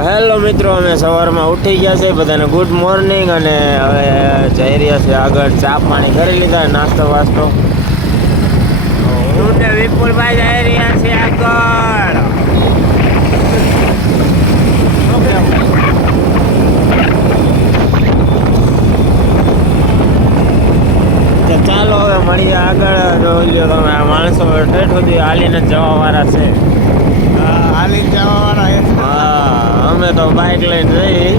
Hello મિત્રો, અમે સવારમાં ઉઠી ગયા છે બધાને ગુડ મોર્નિંગ અને હવે જઈ રહ્યા છે આગળ ચા પાણી કરી લીધા, નાસ્તો વાસ્તો. હું વિપુલભાઈ જઈ રહ્યા છે આગળ. તો ચાલો હવે મળીએ આગળ. જોઈ લો તમે આ માણસો ઠેઠ સુધી હાલીને જવાવાળા છે. હાલી જવા વાળા હા અમે તો બાઇક લઈને જઈ.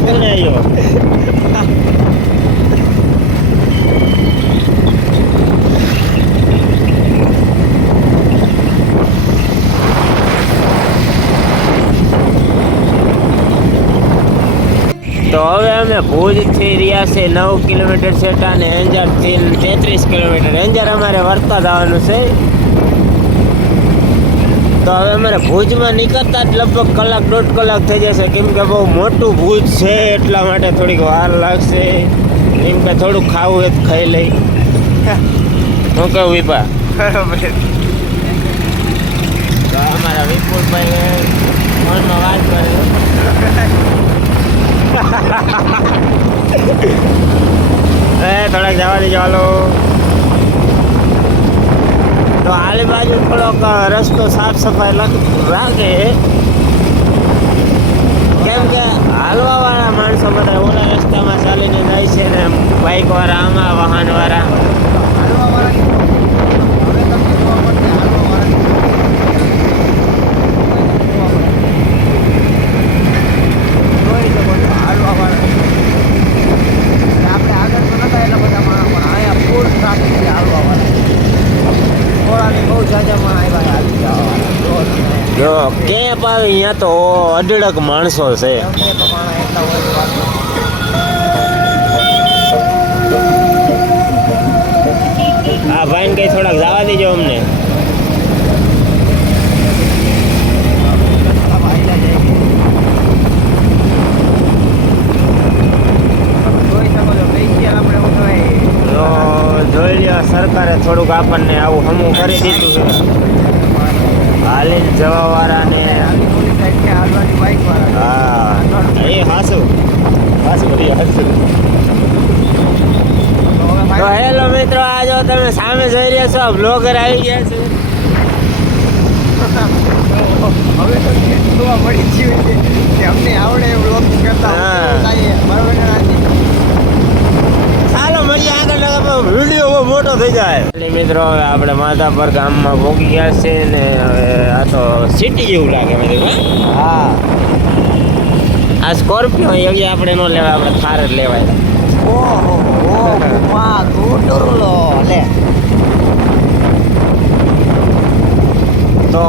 આવ્યો તો હવે અમે ભુજથી રહ્યા છે નવ કિલોમીટર છે અને એન્જરથી તેત્રીસ કિલોમીટર. એન્જર અમારે વર્તા જવાનું છે. તો હવે અમારે ભુજમાં નીકળતા જ લગભગ કલાક દોઢ કલાક થઈ જશે. કેમ કે બહુ મોટું ભુજ છે, એટલા માટે થોડીક વાર લાગશે. કેમ કે થોડું ખાવું તો ખાઈ લઈ. હું કહું વિપા અમારા વિપુલભાઈ ફોનમાં વાત કરે. એ, થોડાક જવા દેજો, હાલો. તો આલી બાજુ થોડોક રસ્તો સાફ સફાઈ રાખે. કેમ કે હાલવા વાળા માણસો બધા ઓલા રસ્તામાં ચાલીને જાય છે ને બાઈક વાળા, આમાં વાહન વાળા હાલવા વાળા હવે તમને જોવા મળશે હાલવા વાળા જોઈ શકો છો હાલવા વાળા આપણે આગળ તો નતા એટલા બધા માણસ પણ અહીંયા ફૂલ ટ્રાફિક છે હાલવા વાળા ઘોડાની બહુ જાજા માણસ આવ્યા હાલી જવા વાળા જો કેમ્પ આવે અહીંયા તો અઢળક માણસો છે. આ ભાઈને કઈ થોડાક જવા દેજો અમને સરકારે થોડુંક આપણને આવું હમું કરી દીધું છે હાલી જવા વાળાને હાલી ઓલી સાઈડ છે હાલવાની બાઈક વાળા હા એ હાસુ. હાસુ બોલી હાસુ. તો હેલો મિત્રો આ જો તમે સામે જોઈ રહ્યા છો બ્લોગર આવી ગયા છે. હવે તો જોવા મળી ગયું છે કે અમને આવડે કરતા બરોબર? ચાલો મળીએ આગળ વીડિયો મોટો થઈ જાય. એટલે મિત્રો હવે આપણે માધાપર ગામમાં પહોંચી ગયા છે ને હવે આ તો સિટી જેવું લાગે હે? આ સ્કોર્પિયો એવી આપણે ન લેવાય આપણે થાર જ લેવાય. ઓહો ઓહો વાહ ગુટુરલો લે તો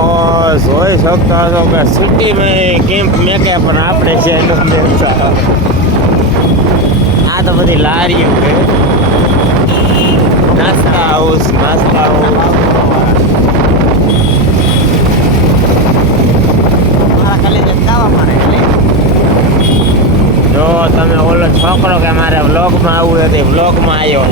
જોઈ શકતો હતો કે સિટીમાં કેમ્પ મેકે પણ આપણે છે આ તો બધી લારીઓ છે. નાસ્તા હાઉસ નાસ્તા હાઉસ મારા ખાલી જમતાવા મારે એટલે જો તમે ઓલો છોકરો કે મારે વ્લોગમાં હતી આવ્યો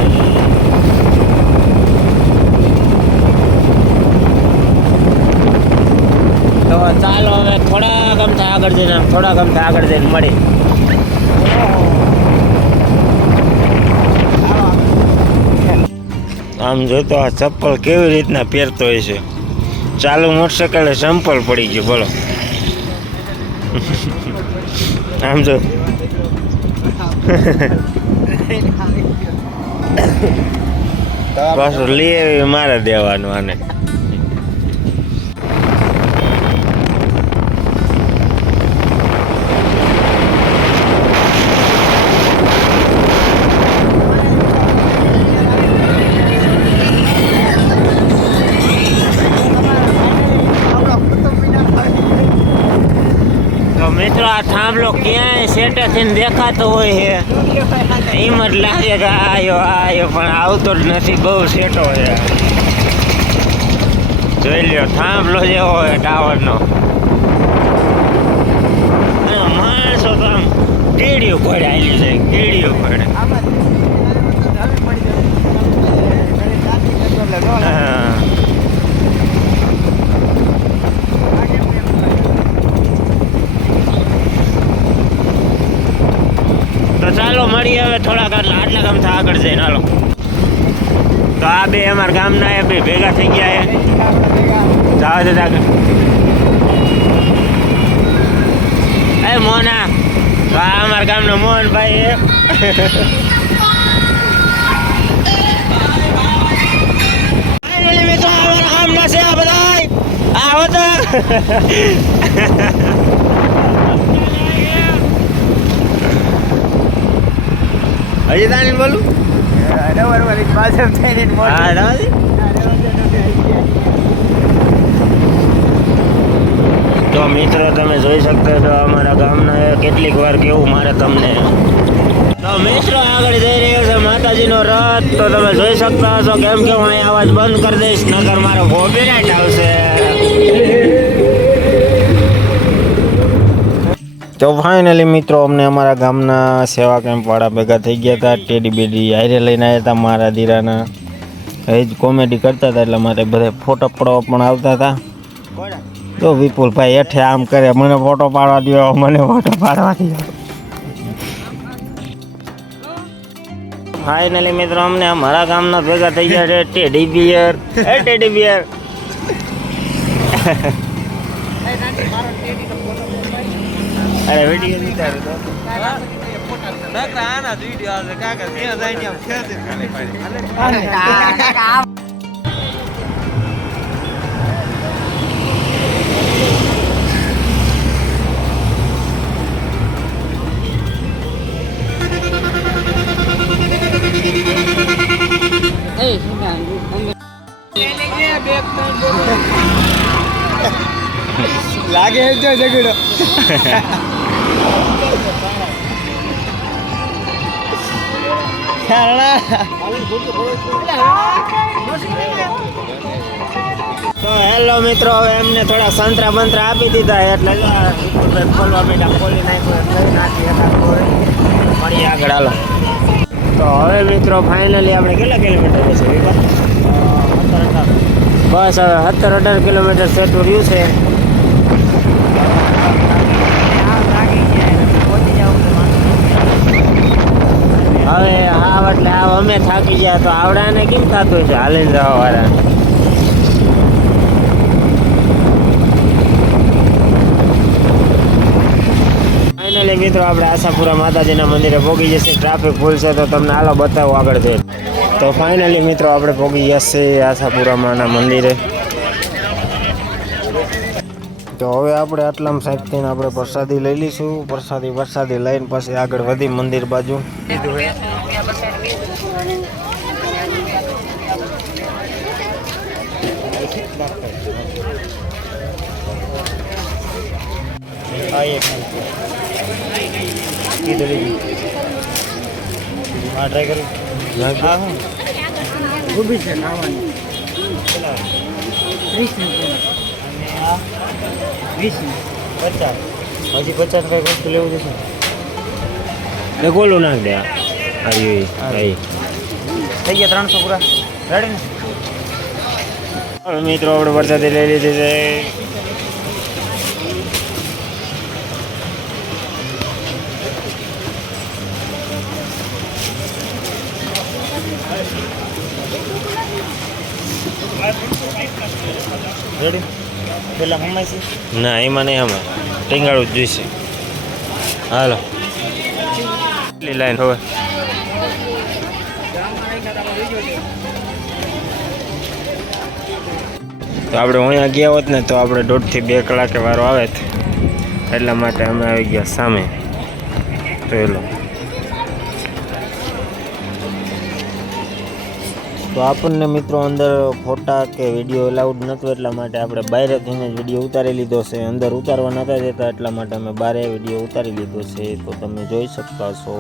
તો ચાલો હવે થોડા ગમતા આગળ જઈને થોડા ગમતા આગળ જઈને મળી. આમ જોતો આ ચપ્પલ કેવી રીતના પહેરતો હોય છે. ચાલુ મોટરસાઇકલે ચંપલ પડી ગયું બોલો. આમ જો. પાછું લઈ મારે દેવાનું આને. મિત્રો, આ થાંભલો ક્યાંય સેટે થઈને દેખાતો હોય છે. એમ જ લાગે કે આયો આયો, પણ આવતો જ નથી, બહુ સેટો છે. જોઈ લ્યો, થાંભલો જેવો હોય ટાવરનો. માણસો તો આમ કીડીઓ આગળ આવેલી જાય, કીડીઓ પડે આમાં જ હવે પડી જાય ઘરે ટ્રાફિક હતો એટલે ન લાગે. હા. આ કેમ એમ લાગે? તો ચાલો મળીએ હવે થોડાક આટલા આટલા ગામ તો આ બે અમારા ગામના એ બે ભેગા થઈ ગયા એ. જાવ આગળ એ મોના, તો આ અમારા ગામનો મોહનભાઈ એ. આવો તો હજી તાને બોલું? તો મિત્રો, તમે જોઈ શકતા છો અમારા ગામના કેટલીક વાર કેવું મારે તમને. તો મિત્રો, આગળ જઈ રહ્યો છે માતાજીનો રથ. તો તમે જોઈ શકતા હશો, કેમ કે હું અહીં અવાજ બંધ કરી દઈશ નગર મારો કોપીરાઇટ આવશે. તો ફાઇનલી મિત્રો, અમને અમારા ગામના સેવા કેમ્પવાળા ભેગા થઈ ગયા હતા. ટેડી બેડી હારે લઈને આવ્યા હતા મારા દીરાના. એ જ કોમેડી કરતા હતા, એટલે માટે બધા ફોટો પડવા પણ આવતા હતા. જો વિપુલભાઈ હેઠે આમ કરે, મને ફોટો પાડવા દો મને ફોટો પાડવા દો ફાઇનલી મિત્રો, અમને અમારા ગામના ભેગા થઈ ગયા છે. ટેડી બિયર એ ટેડી બિયર અરે વિડીયો ઉતારો તો લાગે છે ઝઘડો તો હેલો મિત્રો, હવે એમને થોડા સંતરા બંતરા આપી દીધા એટલે ખોલવા માંડ્યા ખોલી નાખ્યું નાખી મળીએ આગળ, હાલો. તો હવે મિત્રો ફાઇનલી આપણે કેટલા કિલોમીટર છે વિપા બસ, હવે સત્તર અઢાર કિલોમીટર સેટું રહ્યું છે. હવે હા એટલે આ અમે થાકી ગયા તો આવડાને કેમ થતું છે? હાલીને જવા વાળા ફાઇનલી મિત્રો, આપણે આશાપુરા માતાજીના મંદિરે પહોંચી જશે. ટ્રાફિક ફૂલ છે તો તમને હાલો બતાવો આગળ જઈ તો ફાઇનલી મિત્રો, આપણે પહોંચી જશે આશાપુરામાંના આશાપુરા માના મંદિરે. તો હવે આપણે આટલામાં સાહેબથી આપણે પ્રસાદી લઈ લઈશું. પ્રસાદી પ્રસાદી લઈને પછી આગળ વધી મંદિર બાજુ. હા એક કીધું લીધું હા. ટ્રાય કરું હા હું ઊભી છે ખાવાની કેટલા ત્રીસ રૂપિયા અને આ પચાસ. હજી પચાસ કઈ વસ્તુ લેવું જશે ને ગોલું નાખ દે આ. થઈ ગયા ત્રણસો પૂરા. રેડી ને? મિત્રો આપણે વરસાદી લઈ લીધી છે. રેડી પેલા હમાય છે? ના, એમાં નહીં હમાય. ટીંગાળું જ જોઈશે. હાલો. કેટલી લાઈન હવે? તો આપણે અહીંયા ગયા હોત ને તો આપણે દોઢથી બે કલાકે વારો આવે. એટલા માટે અમે આવી ગયા સામે. પેલો તો આપણને મિત્રો અંદર ફોટા કે વીડિયો એલાઉડ નહોતું એટલા માટે આપણે બહાર જઈને જ વીડિયો ઉતારી લીધો છે. અંદર ઉતારવા નહોતા જતા એટલા માટે અમે બારે વીડિયો ઉતારી લીધો છે. તો તમે જોઈ શકતા છો.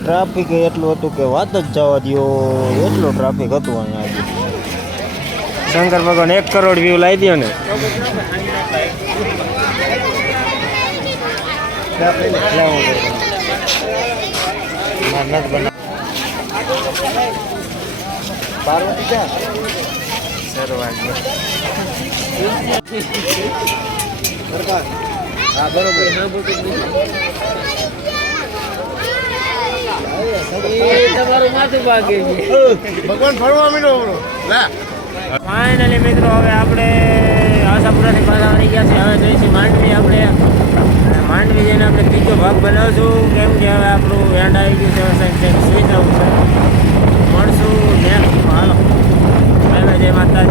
ટ્રાફિક એટલું હતું કે વાત જ જવા દો એટલું ટ્રાફિક હતું અહીંયા શંકર ભગવાન એક કરોડ વ્યૂ લાવી દો ને. પાર્વતી ક્યાં સરકાર હા બરોબર મીડો ફાઇનલી મિત્રો, હવે આપણે આશાપુરાથી પાછા આવી ગયા છે હવે જઈશું માંડવી આપણે. માંડવી જઈને આપણે ત્રીજો ભાગ બનાવશું? કેમ કે હવે આપણું એન્ડ આવી ગયું છે સાહેબ છે સુઈ જવું છે. મળશું નેક્સ્ટ હાલો. જય માતાજી.